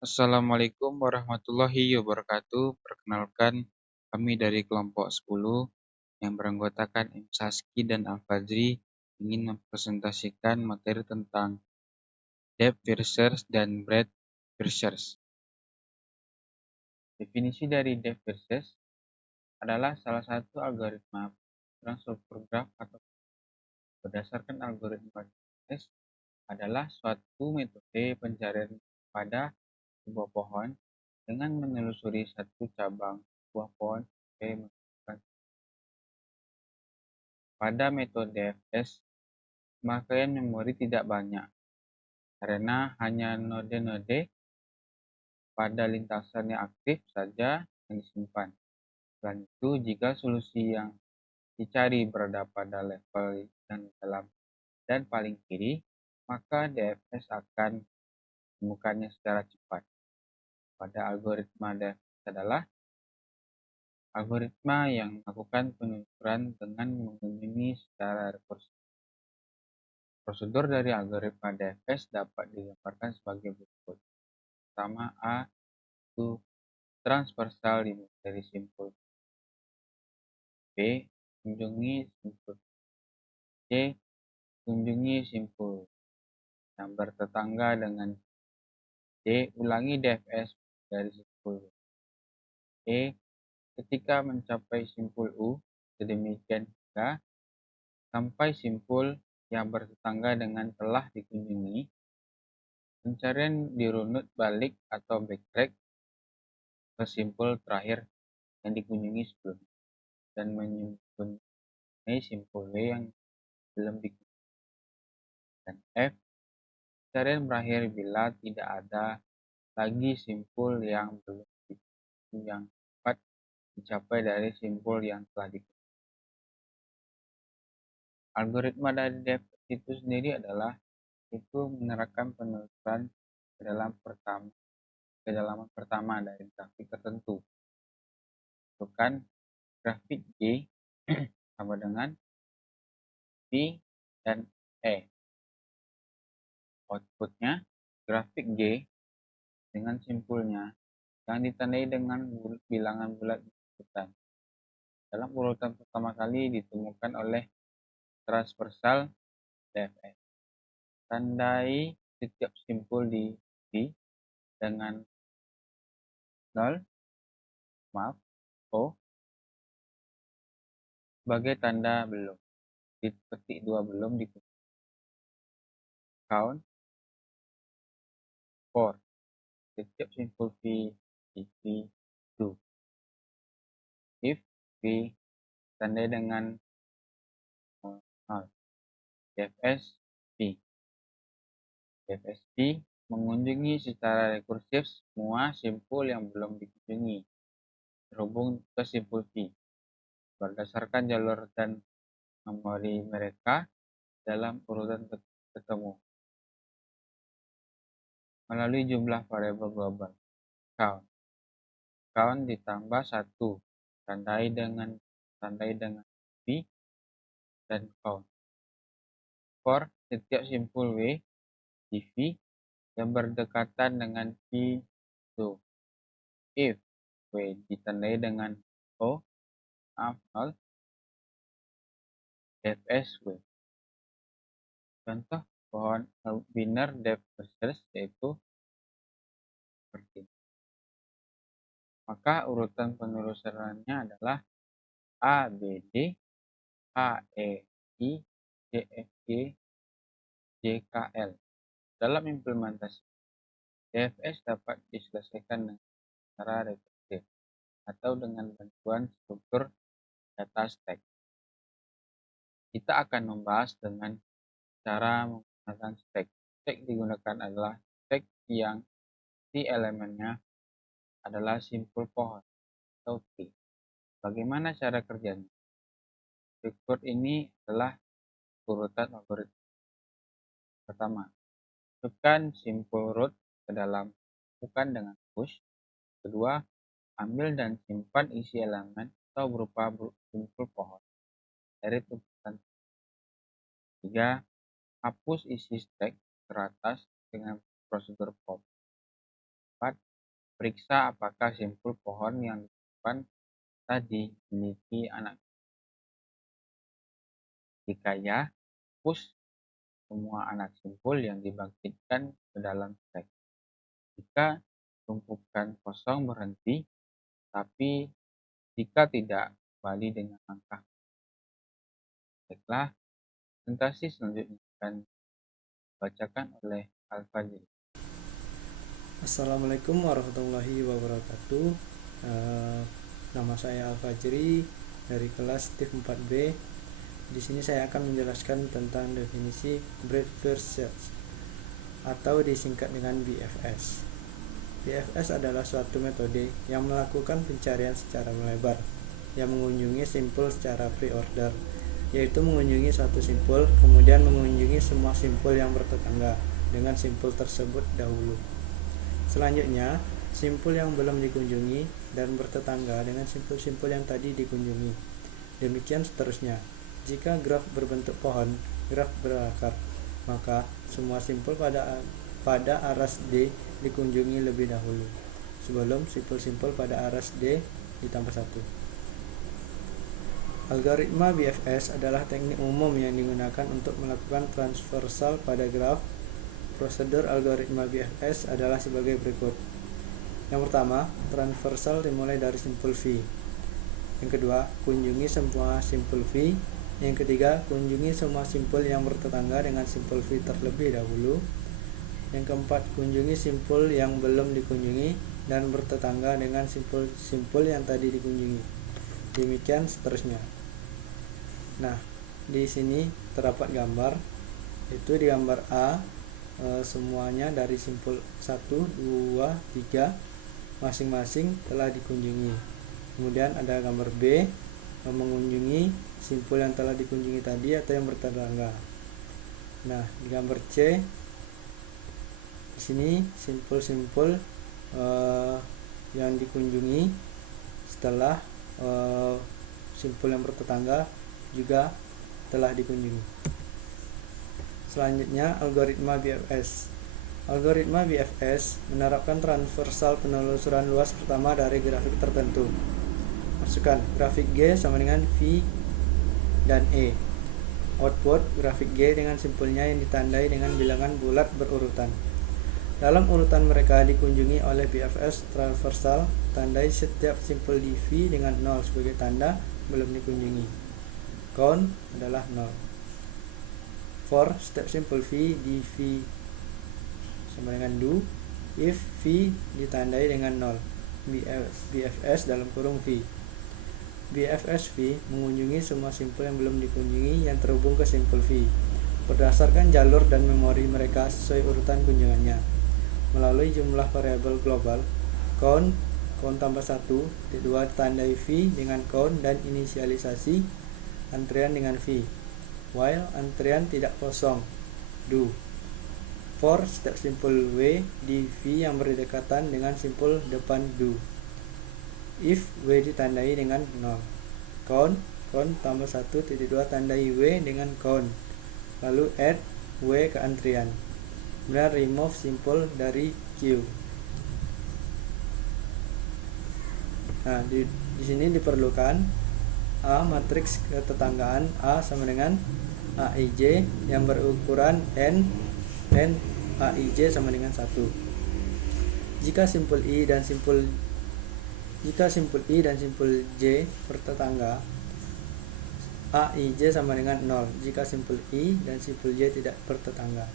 Assalamualaikum warahmatullahi wabarakatuh. Perkenalkan, kami dari kelompok 10 yang beranggotakan M. Saski dan Al-Fajri ingin mempresentasikan materi tentang depth first dan breadth first. Definisi dari depth first adalah salah satu algoritma struktur graf atau berdasarkan algoritma DFS adalah suatu metode pencarian pada sebuah pohon dengan menelusuri satu cabang buah pohon sampai menemukan. Pada metode DFS, pemakaian memori tidak banyak karena hanya node-node pada lintasan yang aktif saja yang disimpan. Selain itu, jika solusi yang dicari berada pada level yang dalam dan paling kiri, maka DFS akan menemukannya secara cepat. Pada algoritma DFS adalah algoritma yang melakukan penelusuran dengan mengunjungi secara rekursif. Prosedur dari algoritma DFS dapat digambarkan sebagai berikut. Pertama, A itu transversal dari simpul. B. Kunjungi simpul. C. Kunjungi simpul yang bertetangga dengan D. Ulangi DFS dari simpul. E. Ketika mencapai simpul U, sedemikian juga sampai simpul yang bertetangga dengan telah dikunjungi. Pencarian dirunut balik atau backtrack ke simpul terakhir yang dikunjungi sebelumnya dan menyempurnakan simpul W yang belum dikunjungi. Dan F. Pencarian berakhir bila tidak ada lagi simpul yang belum dikunjungi yang dapat dicapai dari simpul yang telah dikunjungi. Algoritma dari depth itu sendiri adalah menerapkan penelusuran kedalaman pertama dari grafik tertentu. Tentukan grafik G sama dengan V dan E. Outputnya, grafik G dengan simpulnya yang ditandai dengan bilangan bulat urutan. Dalam urutan pertama kali ditemukan oleh transversal DFS. Tandai setiap simpul di V dengan 0, O, sebagai tanda belum. Petik 2 belum dikunci. Count for setiap simpul V di V2. If V tandai dengan 0. DFS V. DFS V mengunjungi secara rekursif semua simpul yang belum dikunjungi terhubung ke simpul V berdasarkan jalur dan memori mereka dalam urutan ketemu melalui jumlah variabel global count. Count ditambah 1 tandai dengan V dan count for setiap simpul W di V yang berdekatan dengan V2. If W ditandai dengan O, 0, DFS W. Contoh pohon binary depth first yaitu seperti ini. Maka urutan penelusurannya adalah A, B, D, H, E, I, J, F, G, J, K, L. Dalam implementasi, DFS dapat diselesaikan dengan cara rekursif atau dengan bantuan struktur data stack. Kita akan membahas dengan cara menggunakan stack. Stack digunakan adalah stack yang si elemennya adalah simpul pohon atau tree. Bagaimana cara kerjanya? Berikut ini adalah urutan algoritma. Pertama, masukkan simpul root ke dalam bukan dengan push. Kedua, ambil dan simpan isi elemen atau berupa simpul pohon dari tumpukan. Tiga, hapus isi stack teratas dengan prosedur pop. 4. Periksa apakah simpul pohon yang ditemukan tadi memiliki anak. Jika ya, hapus semua anak simpul yang dibangkitkan ke dalam stek. Jika tumpukan kosong berhenti, tapi jika tidak, kembali dengan langkah. Baiklah, presentasi selanjutnya akan dibacakan oleh Al-Fajri. Assalamualaikum warahmatullahi wabarakatuh. Nama saya Al-Fajri dari kelas TIF 4B. Di sini saya akan menjelaskan tentang definisi breadth first search atau disingkat dengan BFS. BFS adalah suatu metode yang melakukan pencarian secara melebar yang mengunjungi simpul secara pre-order, yaitu mengunjungi satu simpul kemudian mengunjungi semua simpul yang bertetangga dengan simpul tersebut dahulu. Selanjutnya, simpul yang belum dikunjungi dan bertetangga dengan simpul-simpul yang tadi dikunjungi. Demikian seterusnya. Jika graf berbentuk pohon, graf berakar, maka semua simpul pada aras D dikunjungi lebih dahulu, sebelum simpul-simpul pada aras D ditambah 1. Algoritma BFS adalah teknik umum yang digunakan untuk melakukan transversal pada graf. Prosedur algoritma BFS adalah sebagai berikut. Yang pertama, transversal dimulai dari simpul V. Yang kedua, kunjungi semua simpul V. Yang ketiga, kunjungi semua simpul yang bertetangga dengan simpul V terlebih dahulu. Yang keempat, kunjungi simpul yang belum dikunjungi dan bertetangga dengan simpul-simpul yang tadi dikunjungi. Demikian seterusnya. Nah, di sini terdapat gambar. Itu di gambar A, semuanya dari simpul 1, 2, 3 masing-masing telah dikunjungi. Kemudian ada gambar B, mengunjungi simpul yang telah dikunjungi tadi atau yang bertetangga. Nah, di gambar C, di sini simpul-simpul yang dikunjungi setelah simpul yang bertetangga juga telah dikunjungi. Selanjutnya, algoritma BFS. Algoritma BFS menerapkan transversal penelusuran luas pertama dari grafik tertentu. Masukkan grafik G sama dengan V dan E. Output grafik G dengan simpulnya yang ditandai dengan bilangan bulat berurutan. Dalam urutan mereka dikunjungi oleh BFS transversal, tandai setiap simpul di V dengan 0 sebagai tanda belum dikunjungi. Count adalah 0. For step simple V di V sama dengan do if V ditandai dengan 0, BFS dalam kurung V. BFS V mengunjungi semua simpul yang belum dikunjungi yang terhubung ke simpul V berdasarkan jalur dan memori mereka sesuai urutan kunjungannya melalui jumlah variabel global count tambah 1, 2 tandai V dengan count dan inisialisasi antrian dengan V. While antrian tidak kosong, do. For step simpul W di V yang berdekatan dengan simpul depan do. If W ditandai dengan 0. Count tambah 1, 2 tandai W dengan count. Lalu add W ke antrian. Kemudian remove simpul dari Q. Nah, di sini diperlukan A matriks ketetanggaan A sama dengan AIJ yang berukuran N AIJ sama dengan 1. Jika simpul I dan simpul J bertetangga, AIJ sama dengan 0 jika simpul I dan simpul J tidak bertetangga.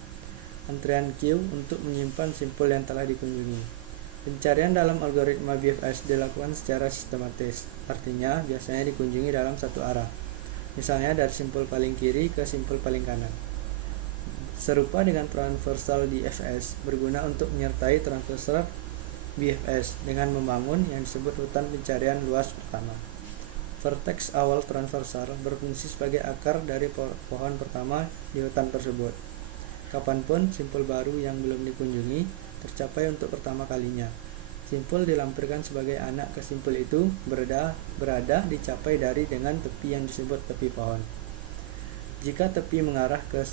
Antrian Q untuk menyimpan simpul yang telah dikunjungi. Pencarian dalam algoritma BFS dilakukan secara sistematis, artinya biasanya dikunjungi dalam satu arah, misalnya dari simpul paling kiri ke simpul paling kanan. Serupa dengan transversal di FS, berguna untuk menyertai transversal BFS dengan membangun yang disebut hutan pencarian luas pertama. Vertex awal transversal berfungsi sebagai akar dari pohon pertama di hutan tersebut. Kapanpun simpul baru yang belum dikunjungi tercapai untuk pertama kalinya, simpul dilampirkan sebagai anak ke simpul itu berada dicapai dari dengan tepi yang disebut tepi pohon. Jika tepi mengarah ke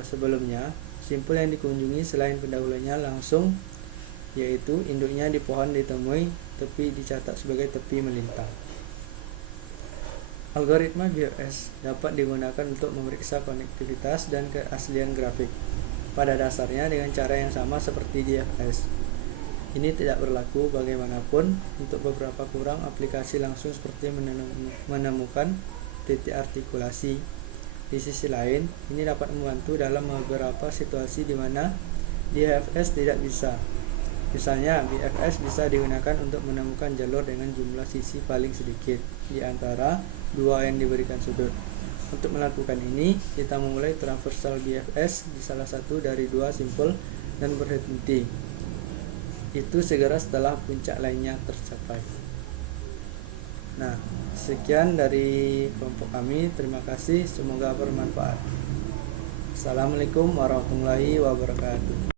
sebelumnya, simpul yang dikunjungi selain pendahulunya langsung yaitu induknya di pohon ditemui, tepi dicatat sebagai tepi melintang. Algoritma BFS dapat digunakan untuk memeriksa konektivitas dan keaslian grafik, pada dasarnya dengan cara yang sama seperti DFS. Ini tidak berlaku bagaimanapun untuk beberapa kurang aplikasi langsung seperti menemukan titik artikulasi. Di sisi lain, ini dapat membantu dalam beberapa situasi di mana DFS tidak bisa. Misalnya, BFS bisa digunakan untuk menemukan jalur dengan jumlah sisi paling sedikit di antara dua yang diberikan sudut. Untuk melakukan ini, kita memulai transversal BFS di salah satu dari dua simpul dan berhenti. Itu segera setelah puncak lainnya tercapai. Nah, sekian dari kelompok kami. Terima kasih, semoga bermanfaat. Assalamualaikum warahmatullahi wabarakatuh.